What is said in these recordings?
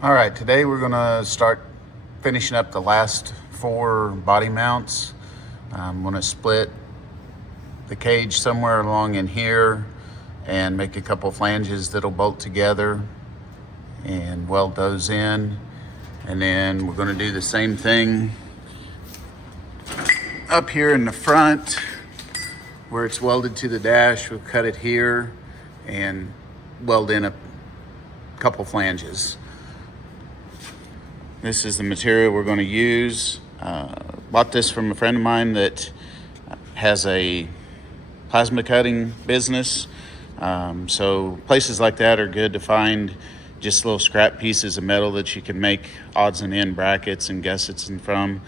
All right, today we're gonna start finishing up the last 4 body mounts. I'm gonna split the cage somewhere along in here and make a couple flanges that'll bolt together and weld those in. And then we're gonna do the same thing up here in the front where it's welded to the dash. We'll cut it here and weld in a couple flanges. This is the material we're going to use. Bought this from a friend of mine that has a plasma cutting business. So places like that are good to find just little scrap pieces of metal that you can make odds and end brackets and gussets and from,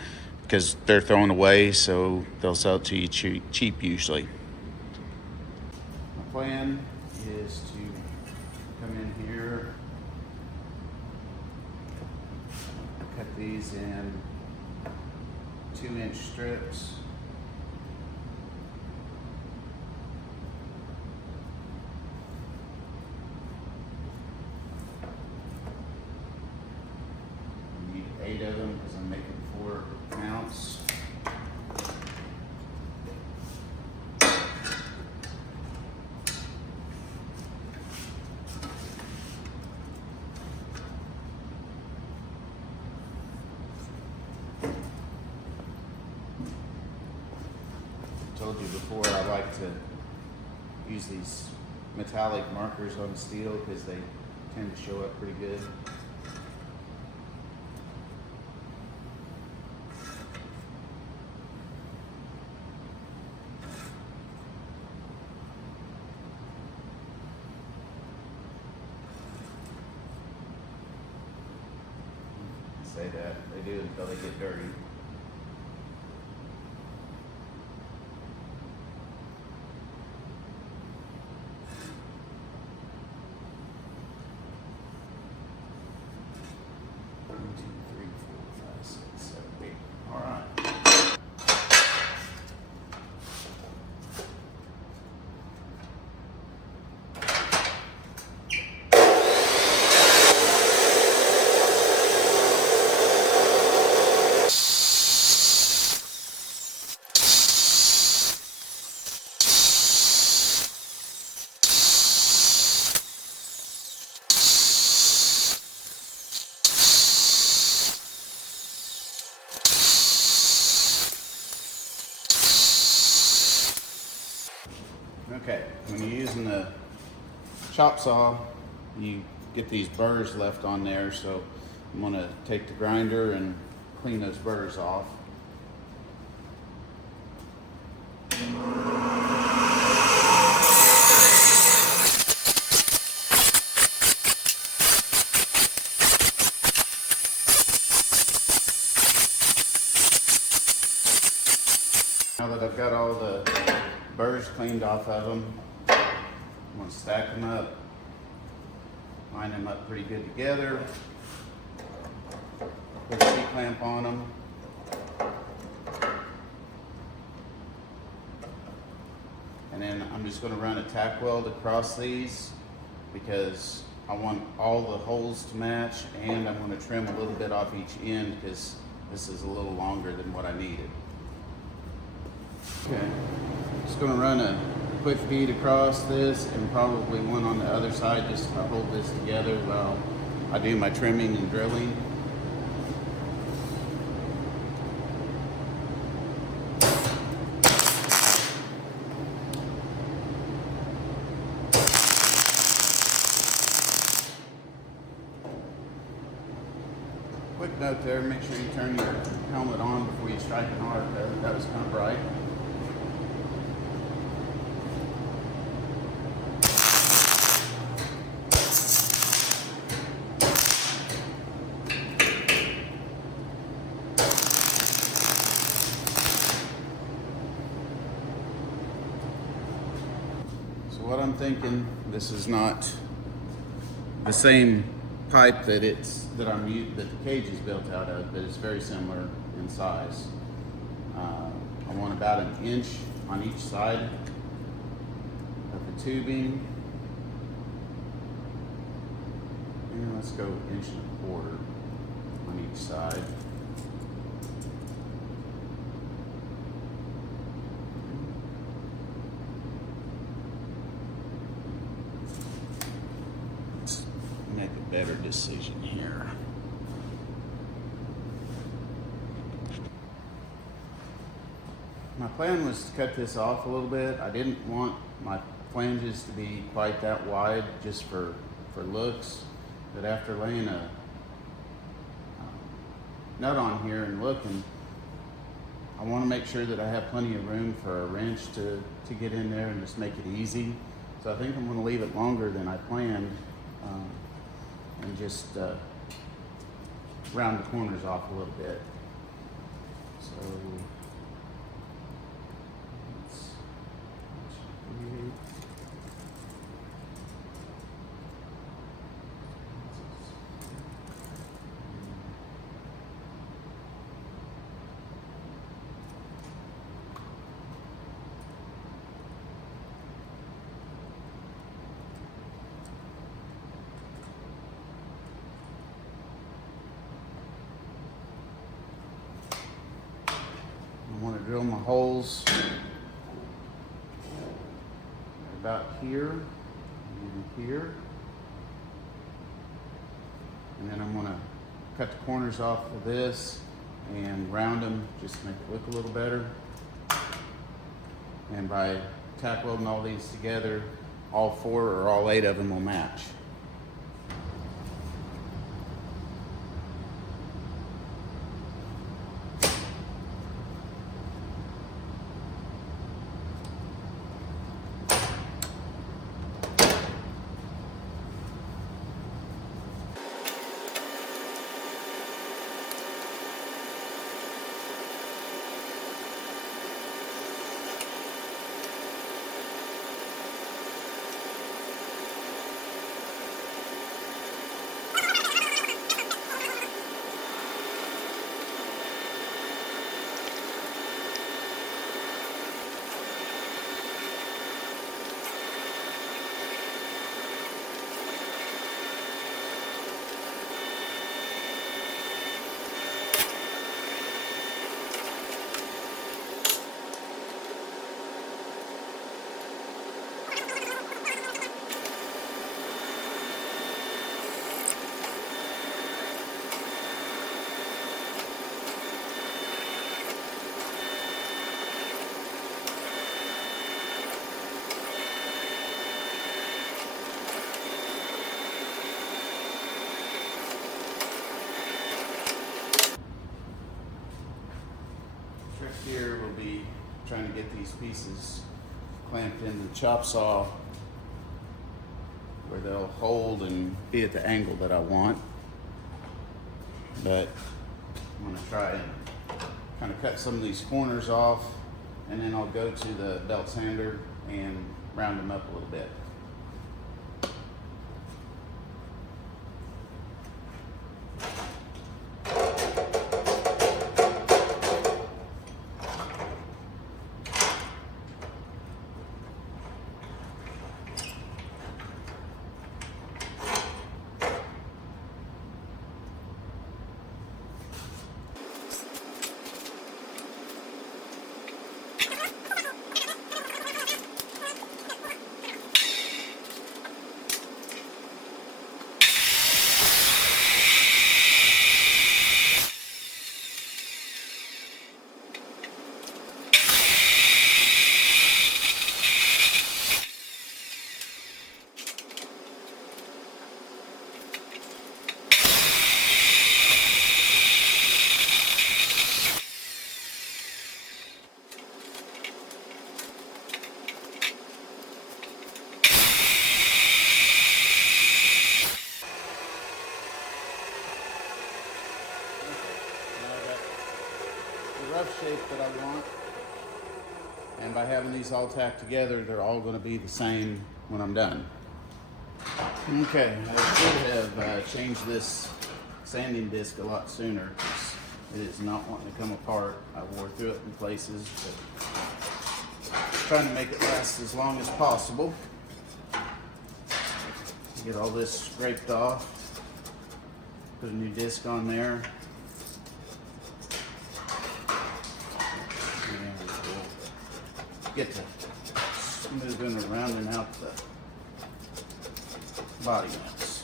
because they're thrown away, so they'll sell it to you cheap usually. My plan is to come in here, cut these in 2-inch strips. I need 8 of them because I'm making 4 mounts. Told you before, I like to use these metallic markers on steel because they tend to show up pretty good. Say that, they do until they get dirty. Okay, when you're using the chop saw, you get these burrs left on there, so I'm going to take the grinder and clean those burrs off. Now that I've got all the burrs cleaned off of them, I'm going to stack them up, line them up pretty good together, put a C-clamp on them, and then I'm just going to run a tack weld across these because I want all the holes to match, and I'm going to trim a little bit off each end because this is a little longer than what I needed. Okay, just going to run a quick bead across this and probably one on the other side just to hold this together while I do my trimming and drilling. Quick note there, make sure you turn your helmet on before you strike an arc. That was kind of bright. So what I'm thinking, this is not the same pipe that the cage is built out of, but it's very similar in size. I want about 1 inch on each side of the tubing, And let's go 1.25 inches on each side. Let's make a better decision here. My plan was to cut this off a little bit. I didn't want my flanges to be quite that wide just for looks, but after laying a nut on here and looking, I want to make sure that I have plenty of room for a wrench to get in there and just make it easy. So I think I'm going to leave it longer than I planned, and just round the corners off a little bit. So I want to drill my holes about here and here, and then I'm going to cut the corners off of this and round them just to make it look a little better. And by tack welding all these together, all 4 or all 8 of them will match. Here we'll be trying to get these pieces clamped into the chop saw where they'll hold and be at the angle that I want. But I'm going to try and kind of cut some of these corners off, and then I'll go to the belt sander and round them up a little bit. Rough shape that I want, and by having these all tacked together, they're all going to be the same when I'm done. Okay, I should have changed this sanding disc a lot sooner, because it is not wanting to come apart. I wore through it in places, but trying to make it last as long as possible. Get all this scraped off. Put a new disc on there. And we'll get to smoothing and rounding out the body nuts.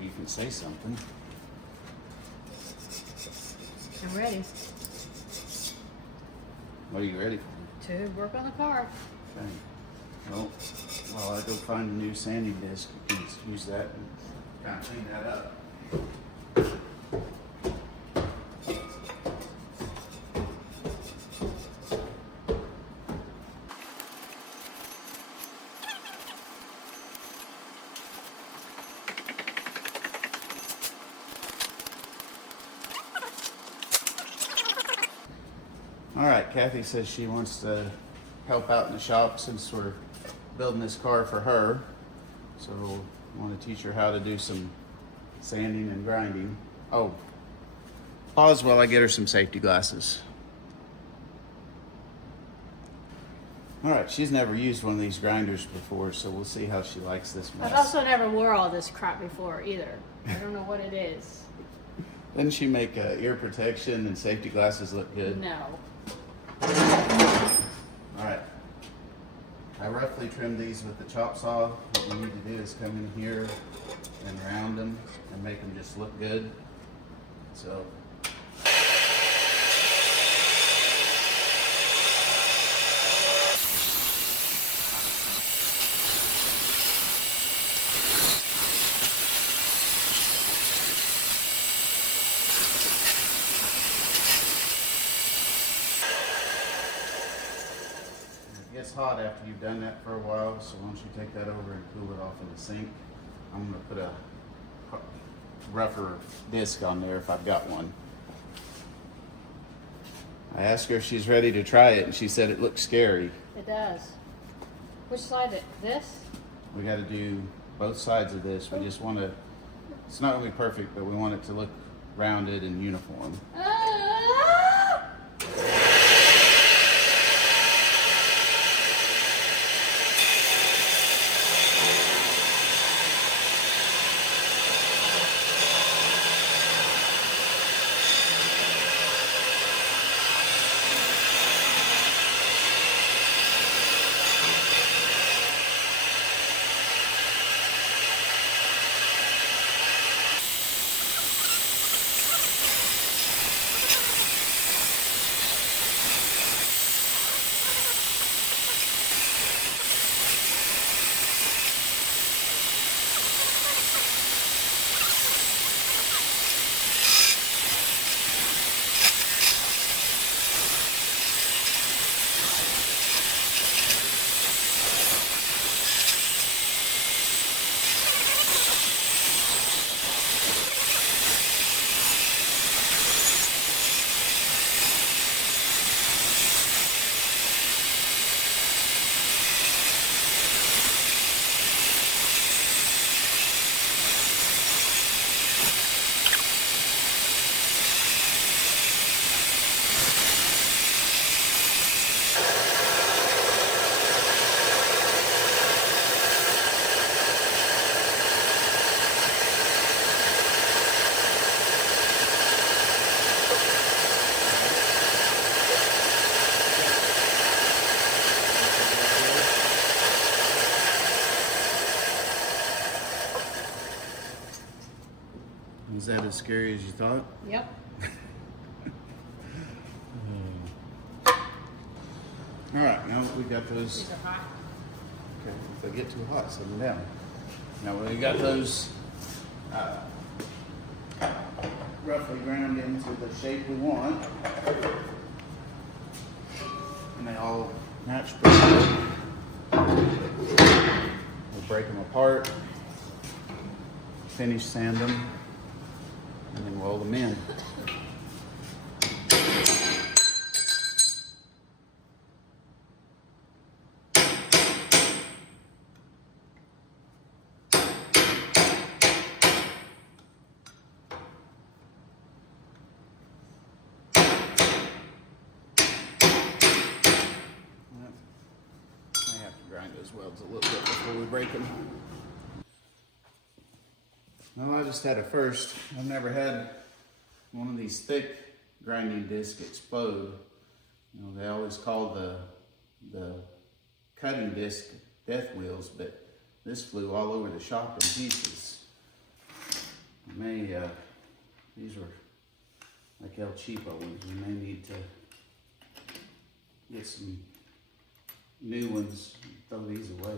You can say something. I'm ready What are you ready for? to work on the car. Okay. Well, while I go find a new sanding disc, you can use that and kind of clean that up. All right, Kathy says she wants to help out in the shop since we're building this car for her. So I want to teach her how to do some sanding and grinding. Oh, pause while I get her some safety glasses. All right, she's never used one of these grinders before, so we'll see how she likes this mess. I've also never wore all this crap before either. I don't know what it is. Didn't she make ear protection and safety glasses look good? No. All right. I roughly trimmed these with the chop saw. What we need to do is come in here and round them and make them just look good. So. It gets hot after you've done that for a while, so once you take that over and cool it off in the sink, I'm going to put a rougher disc on there if I've got one. I asked her if she's ready to try it, and she said it looks scary. It does. Which side? This? We got to do both sides of this. We just want to, it's not going to be perfect, but we want it to look rounded and uniform. Was that as scary as you thought? Yep. All right, now that we got those, These are hot. okay, if they get too hot, set them down. Now we got those roughly ground into the shape we want, and they all match pretty good. We'll break them apart, finish sand them, and then roll them in. those welds a little bit before we break them. Well, I just had a first. I've never had one of these thick grinding discs explode. You know, they always call the cutting disc death wheels, but this flew all over the shop in pieces. These were like El Cheapo ones. We may need to get some new ones and throw these away.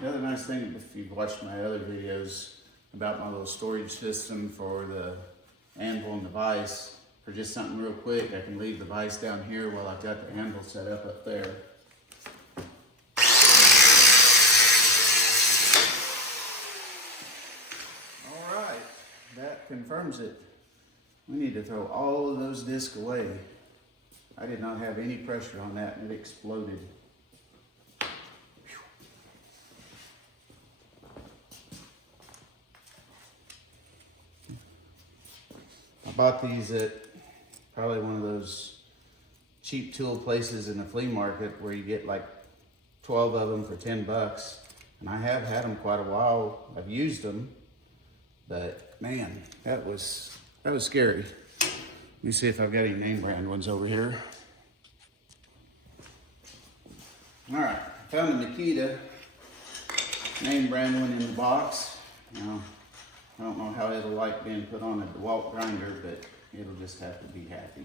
The other nice thing, if you've watched my other videos about my little storage system for the anvil and the vise, for just something real quick, I can leave the vise down here while I've got the anvil set up there. All right, that confirms it. We need to throw all of those discs away. I did not have any pressure on that and it exploded. I bought these at probably one of those cheap tool places in the flea market where you get like 12 of them for 10 bucks. And I have had them quite a while. I've used them, but man, that was scary. Let me see if I've got any name brand ones over here. All right, found a Makita name brand one in the box. Now, I don't know how it'll like being put on a DeWalt grinder, but it'll just have to be happy.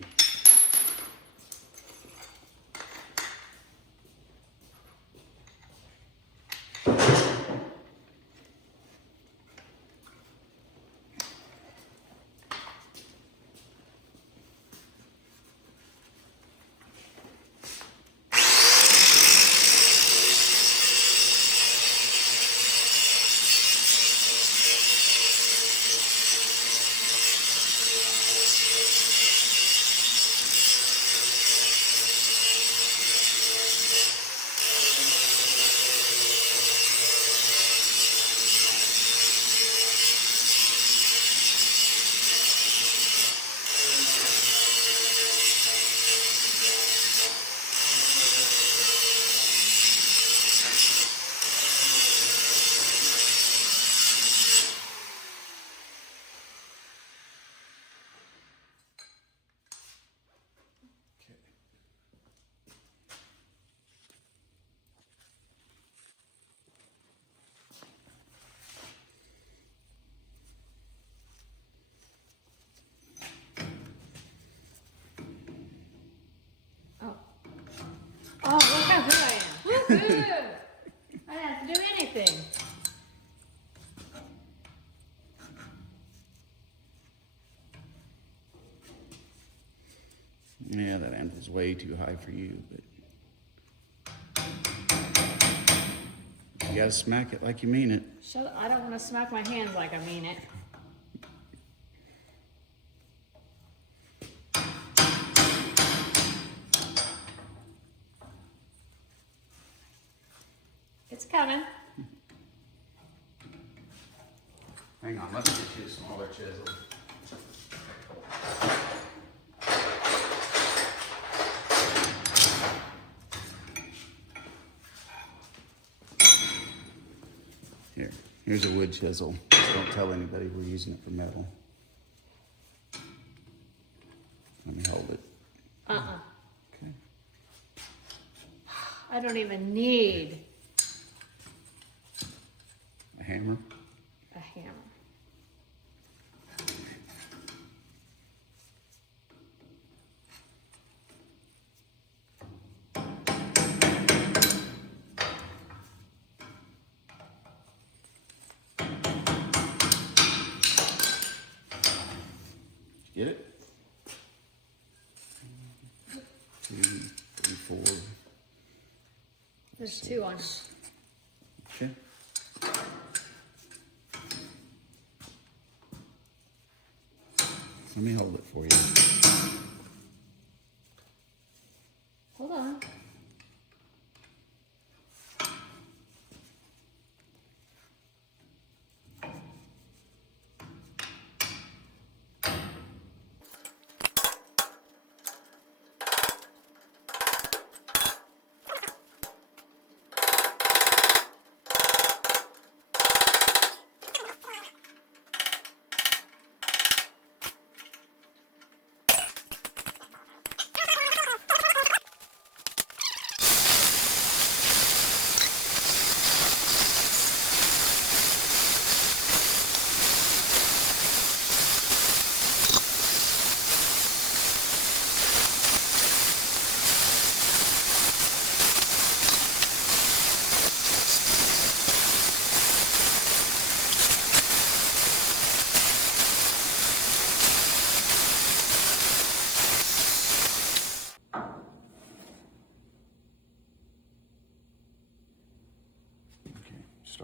Oh, look how good I am. Woo-hoo! I didn't have to do anything. Yeah, that anvil's way too high for you, but you gotta smack it like you mean it. Shut up. I don't want to smack my hands like I mean it. It's coming. Hang on, let me get you a smaller chisel. Here's a wood chisel. Just don't tell anybody we're using it for metal. Let me hold it. Okay. I don't even need A hammer? a hammer. Get it? 2, 3, 4. There's two on. Okay. Let me hold it for you. Hold on.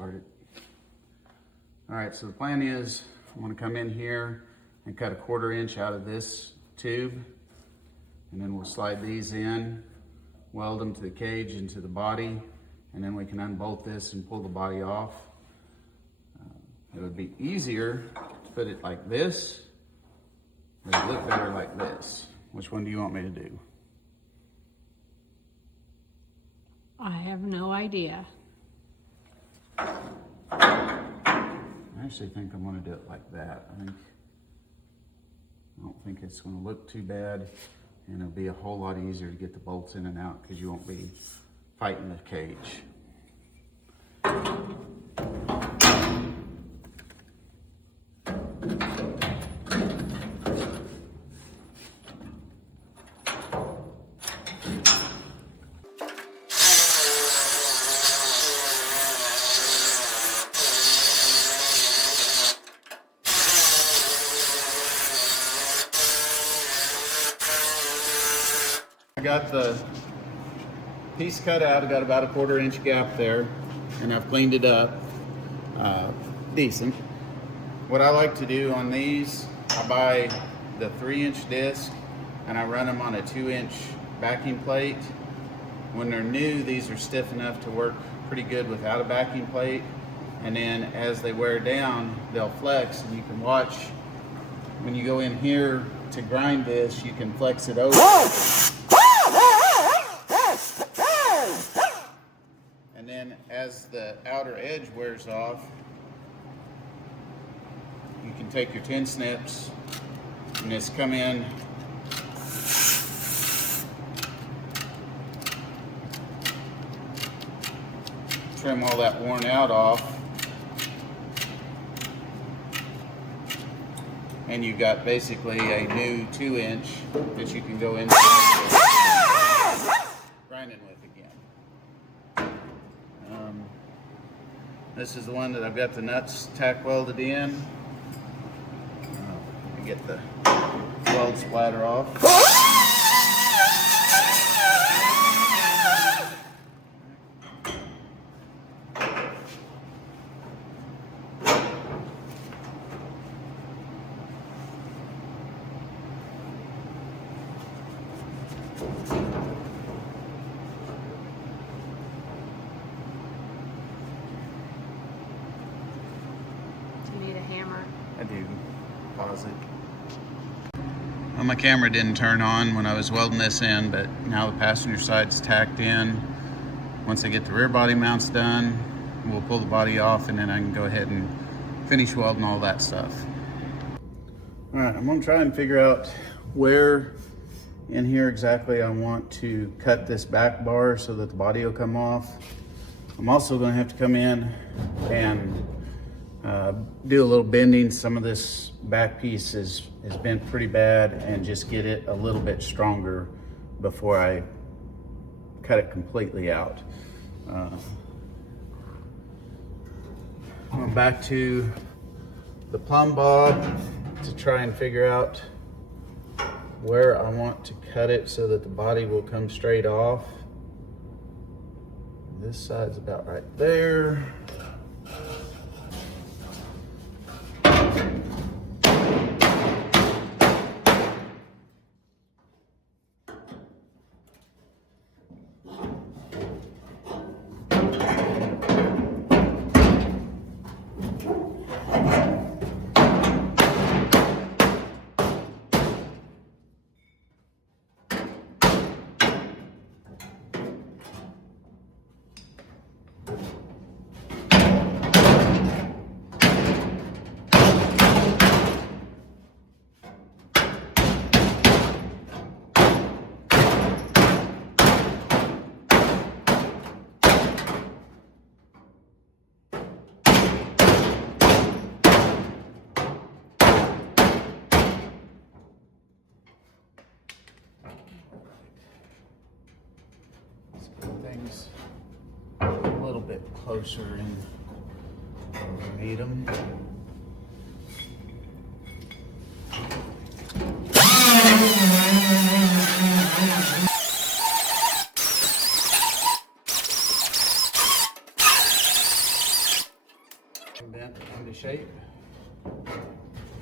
start it. All right, so the plan is I'm gonna come in here and cut a 1/4 inch out of this tube, and then we'll slide these in, weld them to the cage into the body, and then we can unbolt this and pull the body off. It would be easier to put it like this, but it would look better like this. Which one do you want me to do? I have no idea. I actually think I'm gonna do it like that. I don't think it's gonna look too bad, and it'll be a whole lot easier to get the bolts in and out because you won't be fighting the cage. I got the piece cut out. I got about a 1/4 inch gap there, and I've cleaned it up decent. What I like to do on these, I buy the 3-inch disc and I run them on a 2-inch backing plate. When they're new, these are stiff enough to work pretty good without a backing plate, and then as they wear down, they'll flex, and you can watch when you go in here to grind this, you can flex it over. And then as the outer edge wears off, you can take your tin snips and just come in trim all that worn out off, and you've got basically a new 2-inch that you can go into grinding with again. This is the one that I've got the nuts tack welded in. Let me get the weld splatter off. I do. Pause it. Well, my camera didn't turn on when I was welding this in, but now the passenger side's tacked in. Once I get the rear body mounts done, we'll pull the body off, and then I can go ahead and finish welding all that stuff. All right, I'm gonna try and figure out where in here exactly I want to cut this back bar so that the body will come off. I'm also gonna have to come in and do a little bending. Some of this back piece has bent pretty bad, and just get it a little bit stronger before I cut it completely out. I'm back to the plumb bob to try and figure out where I want to cut it so that the body will come straight off. This side's about right there. Things a little bit closer in where we need them. Bent into shape.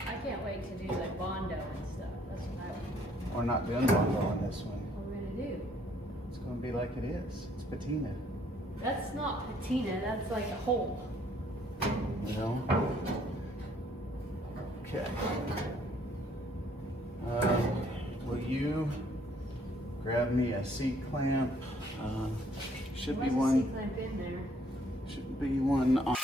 I can't wait to do like Bondo and stuff. That's what I want. We're not doing Bondo on this one. What are we gonna do? It's going to be like it is. It's patina. That's not patina, that's like a hole. Well, okay. Will you grab me a C-clamp? Should be one. What's the C-clamp in there? Should be one on.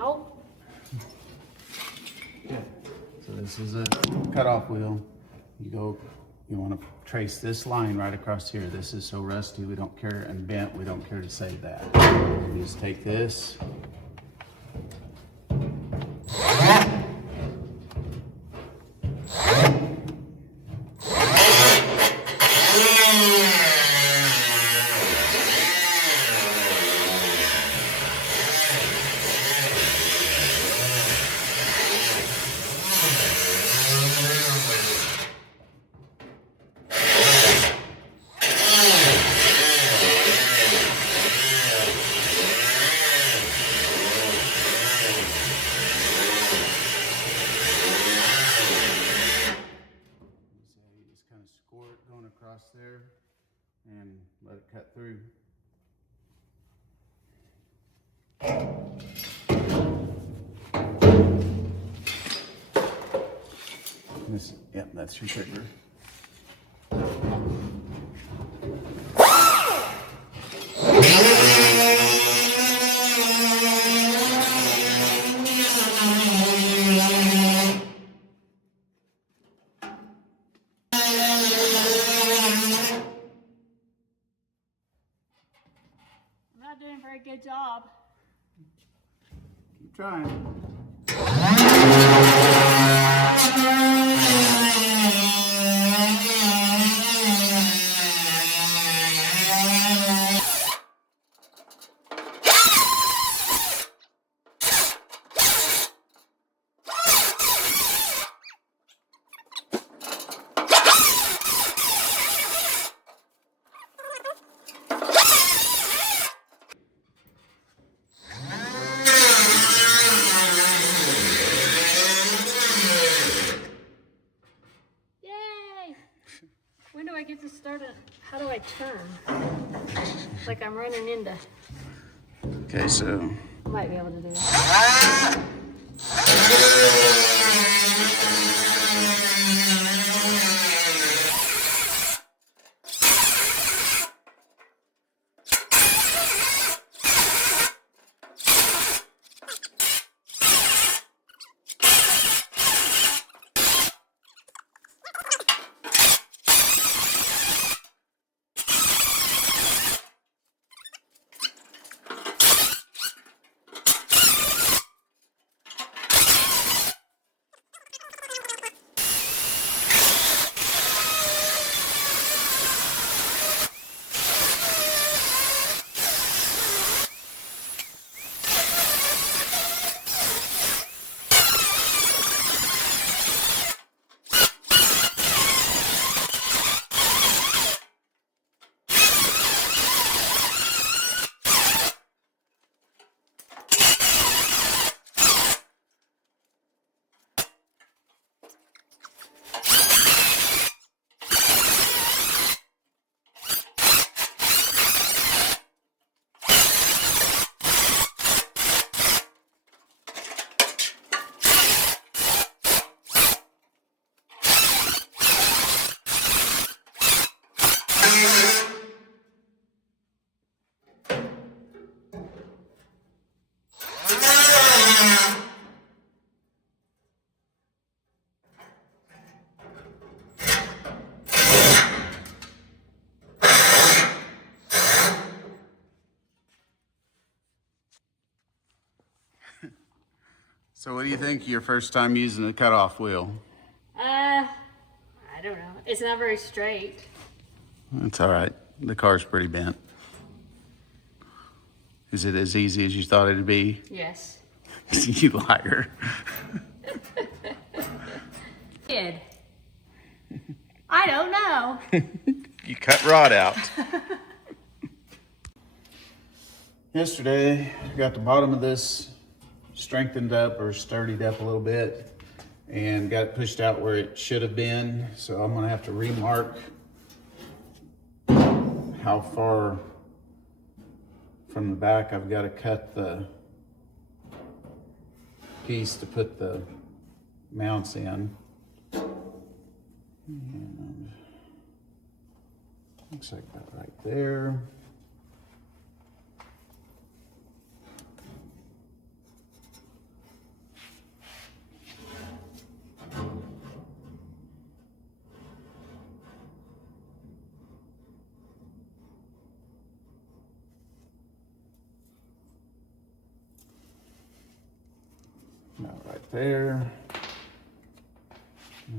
Ow. Yeah. So this is a cutoff wheel. You want to trace this line right across here. This is so rusty, we don't care, and bent, we don't care to save that. You just take this. Going across there and let it cut through. Yep, that's your trigger. Not doing a very good job. Keep trying. Yay! When do I get to start it? How do I turn? Like I'm running into. Okay, so I might be able to do it. So what do you think your first time using a cutoff wheel? I don't know. It's not very straight. That's all right. The car's pretty bent. Is it as easy as you thought it'd be? Yes. You liar. Kid. I don't know. You cut rod out. Yesterday, I got the bottom of this strengthened up or sturdied up a little bit and got it pushed out where it should have been. So I'm gonna have to remark how far from the back I've got to cut the piece to put the mounts in. And looks like about right there. About right there.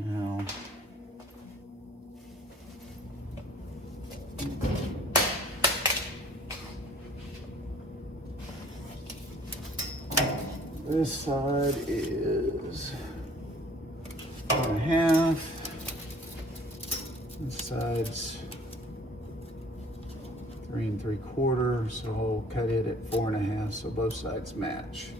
Now, this side is 1.5. This side's 3 3/4. So I'll cut it at 4.5 so both sides match.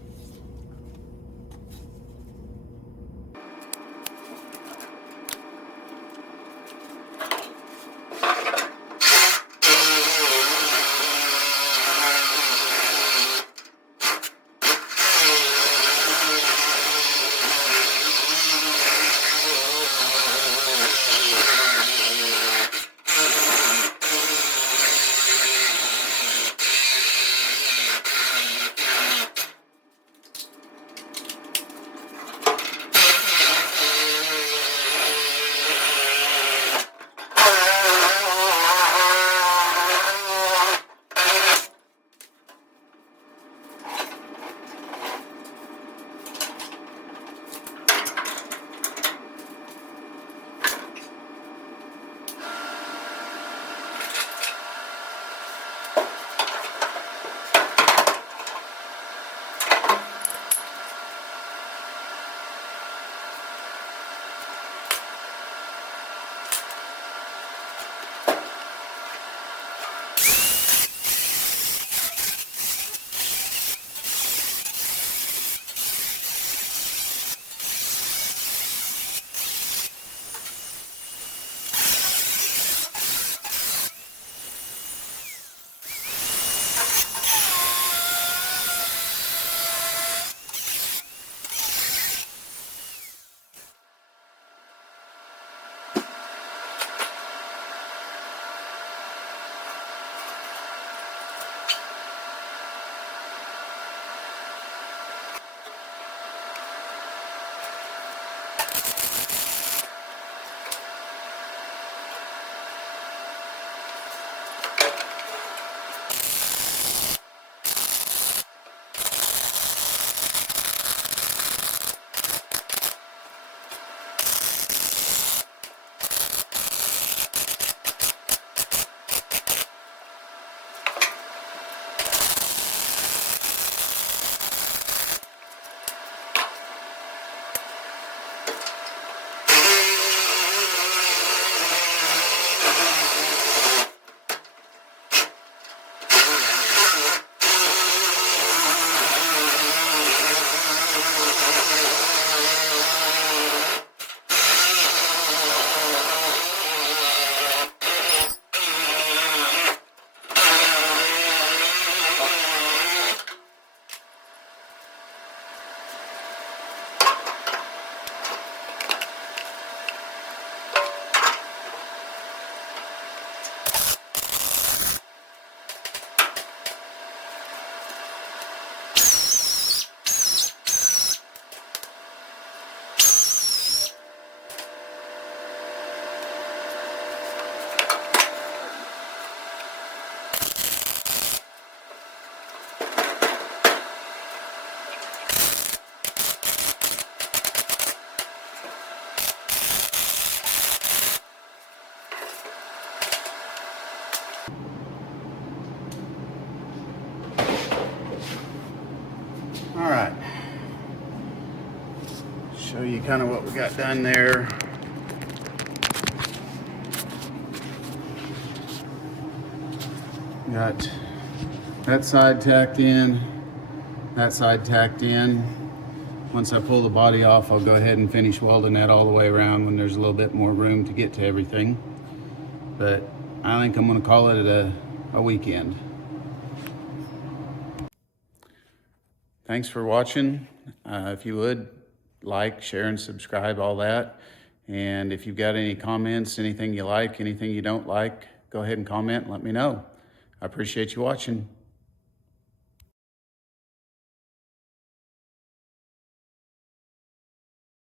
kind of what we got done there. Got that side tacked in, that side tacked in. Once I pull the body off, I'll go ahead and finish welding that all the way around when there's a little bit more room to get to everything. But I think I'm gonna call it a weekend. Thanks for watching. If you would, like, share, and subscribe, all that. And if you've got any comments, anything you like, anything you don't like, go ahead and comment and let me know. I appreciate you watching.